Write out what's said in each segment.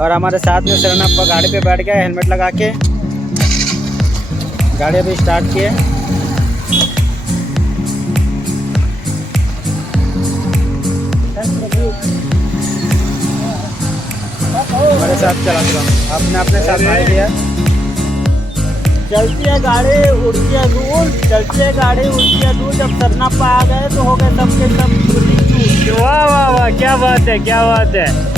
और हमारे साथ में शरणप्पा गाड़ी पे बैठ गया हेलमेट लगा के। गाड़ी अभी स्टार्ट किए। मेरे साथ चला आपने अपने साथ भाई दिया। चलती है गाड़ी उड़ती है दूर, चलती है गाड़ी उड़ती है दूर। जब शरणप्पा आ गए तो हो गए सबके सब। वाह वाह वाह, क्या बात है, क्या बात है।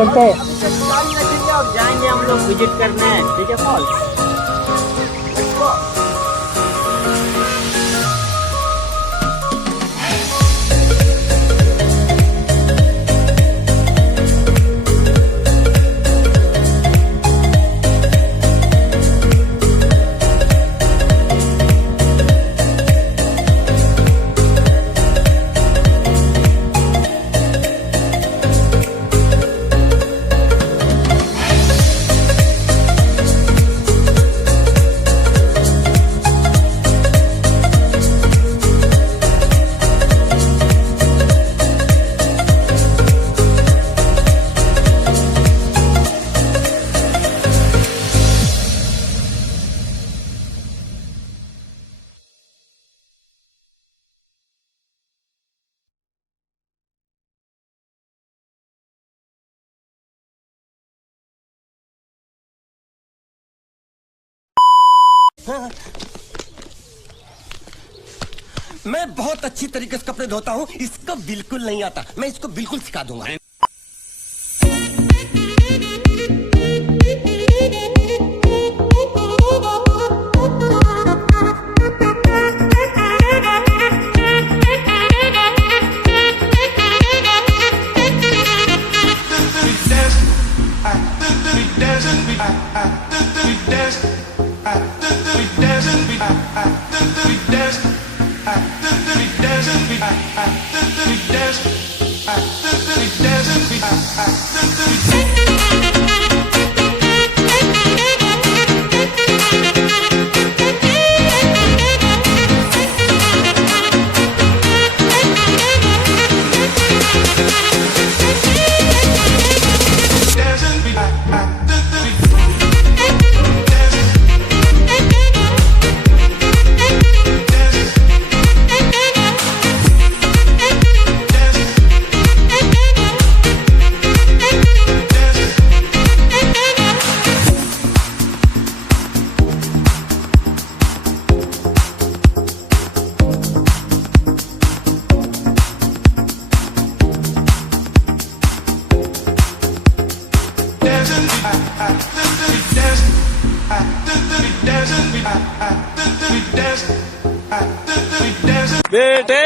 बंदा चलते हैं और जाएंगे हम लोग विजिट करने, ठीक है फॉल्स। Let's go. मैं बहुत अच्छी तरीके से कपड़े धोता हूँ, इसको बिल्कुल नहीं आता। मैं इसको बिल्कुल सिखा दूंगा। बेटे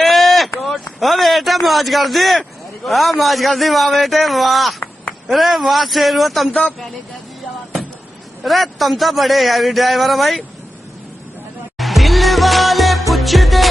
ओ बेटे मौज कर दी, हाँ मौज कर दी, वाह बेटे वाह, अरे वाह शेर हो तुम तो, अरे तुम तो बड़े हैवी ड्राइवर हो भाई। दिल वाले पूछते